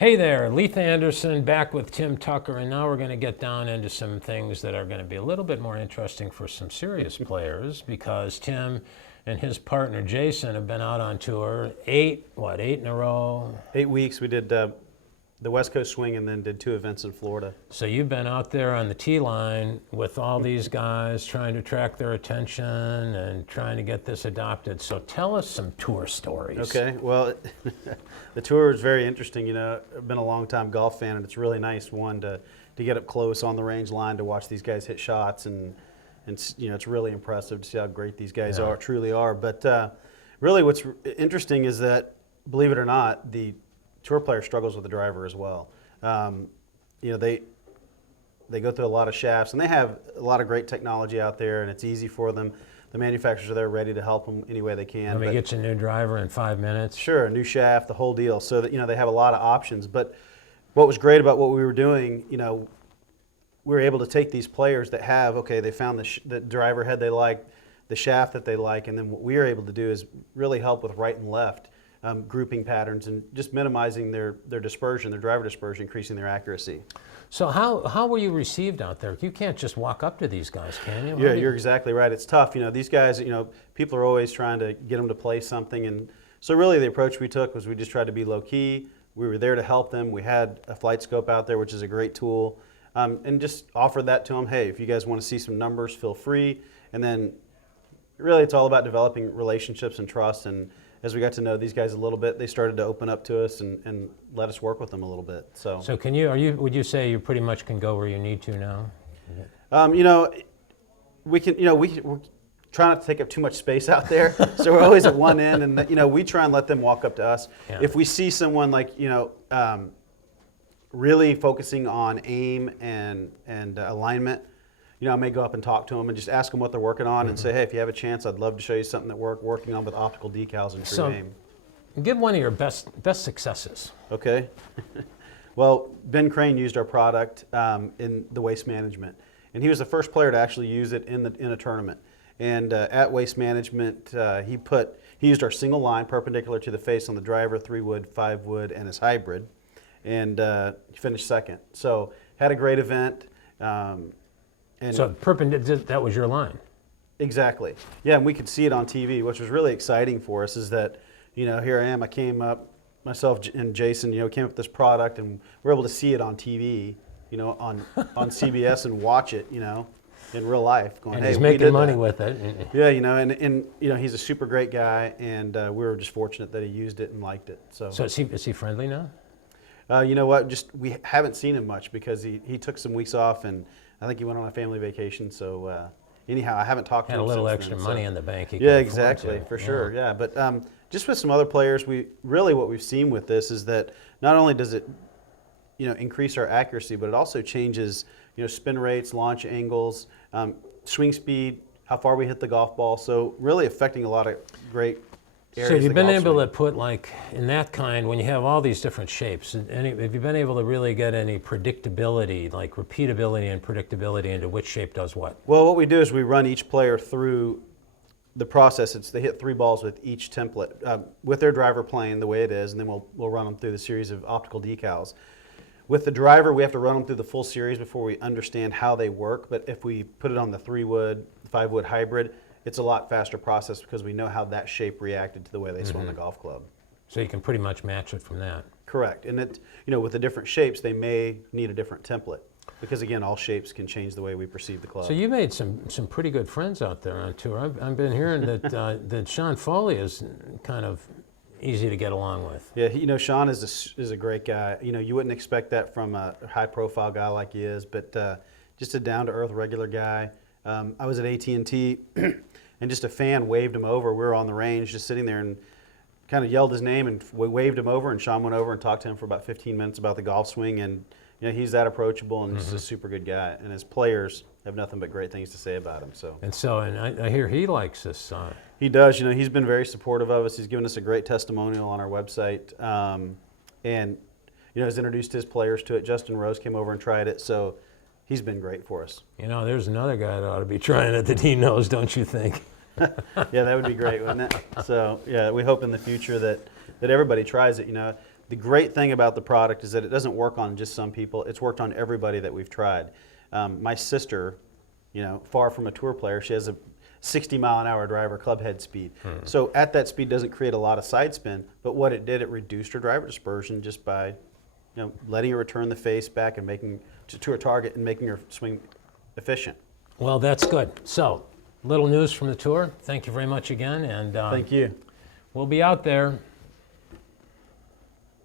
Hey there, Leith Anderson back with Tim Tucker, and now we're going to get down into some things that are going to be a little bit more interesting for some serious players, because Tim and his partner Jason have been out on tour eight in a row? 8 weeks. We did the West Coast swing and then did 2 events in Florida. So you've been out there on the tee line with all these guys trying to attract their attention and trying to get this adopted. So tell us some tour stories. Okay, well, the tour is very interesting. You know, I've been a long time golf fan, and it's really nice, one, to get up close on the range line to watch these guys hit shots, and you know, it's really impressive to see how great these guys truly are. But really what's interesting is that, believe it or not, the tour player struggles with the driver as well. You know, they go through a lot of shafts, and they have a lot of great technology out there, and it's easy for them. The manufacturers are there ready to help them any way they can. Let me get you a new driver in 5 minutes. Sure, a new shaft, the whole deal. So that, you know, they have a lot of options. But what was great about what we were doing, you know, we were able to take these players that have, okay, they found the driver head they like, the shaft that they like, and then what we are able to do is really help with right and left. Grouping patterns and just minimizing their dispersion, their driver dispersion, increasing their accuracy. So how were you received out there? You can't just walk up to these guys, can you? Yeah, you're exactly right. It's tough. You know, these guys, you know, people are always trying to get them to play something. And so really the approach we took was we just tried to be low key. We were there to help them. We had a flight scope out there, which is a great tool. And just offered that to them. Hey, if you guys want to see some numbers, feel free. And then really it's all about developing relationships and trust. And as we got to know these guys a little bit, they started to open up to us and let us work with them a little bit. So can would you say you pretty much can go where you need to now? You know, we can, you know, we're trying not to take up too much space out there. So we're always at one end, and you know, we try and let them walk up to us. Yeah. If we see someone like, you know, really focusing on aim and alignment, you know, I may go up and talk to them and just ask them what they're working on and say, hey, if you have a chance, I'd love to show you something that we're working on with optical decals and TrueAim. So give one of your best successes. Okay. Well, Ben Crane used our product in the Waste Management, and he was the first player to actually use it in a tournament. And at Waste Management, he used our single line perpendicular to the face on the driver, 3-wood, 5-wood, and his hybrid, and he finished second. So had a great event. And so perpendicular, that was your line? Exactly. Yeah, and we could see it on TV, which was really exciting for us, is that, you know, here I am, I came up, myself and Jason, you know, came up with this product, and we're able to see it on TV, you know, on CBS and watch it, you know, in real life. Going, and hey, he's making money with it. Yeah, you know, and you know, he's a super great guy, and we were just fortunate that he used it and liked it. So is he friendly now? You know what, just we haven't seen him much because he took some weeks off, and I think he went on a family vacation, so anyhow, I haven't talked to him Had a little since extra then, money in the bank. Yeah, exactly, for sure, yeah. But just with some other players, what we've seen with this is that not only does it, you know, increase our accuracy, but it also changes, you know, spin rates, launch angles, swing speed, how far we hit the golf ball, so really affecting a lot of great areas. So you've been able to put, like, in that kind, when you have all these different shapes, have you been able to really get any predictability, like repeatability and predictability into which shape does what? Well, what we do is we run each player through the process. They hit 3 balls with each template, with their driver playing the way it is, and then we'll run them through the series of optical decals. With the driver, we have to run them through the full series before we understand how they work, but if we put it on the 3-wood, 5-wood hybrid, it's a lot faster process because we know how that shape reacted to the way they swung the golf club. So you can pretty much match it from that. Correct. And it, you know, with the different shapes, they may need a different template because, again, all shapes can change the way we perceive the club. So you made some pretty good friends out there on tour. I've been hearing that that Sean Foley is kind of easy to get along with. Yeah, you know, Sean is a great guy. You know, you wouldn't expect that from a high-profile guy like he is, but just a down-to-earth, regular guy. I was at AT&T, and just a fan waved him over. We were on the range just sitting there and kind of yelled his name, and we waved him over, and Sean went over and talked to him for about 15 minutes about the golf swing, and you know, he's that approachable and just a super good guy. And his players have nothing but great things to say about him. And I hear he likes this. He does. You know, he's been very supportive of us. He's given us a great testimonial on our website, and you know, has introduced his players to it. Justin Rose came over and tried it, so he's been great for us. You know, there's another guy that ought to be trying it that he knows, don't you think? Yeah, that would be great, wouldn't it? So, yeah, we hope in the future that everybody tries it. You know, The great thing about the product is that it doesn't work on just some people. It's worked on everybody that we've tried. My sister, far from a tour player, she has a 60-mile-an-hour driver club head speed. So at that speed doesn't create a lot of side spin, but what it did, it reduced her driver dispersion just by letting her return the face back and making to her target and making her swing efficient. Well, that's good. So, little news from the tour. Thank you very much again, and Thank you. we'll be out there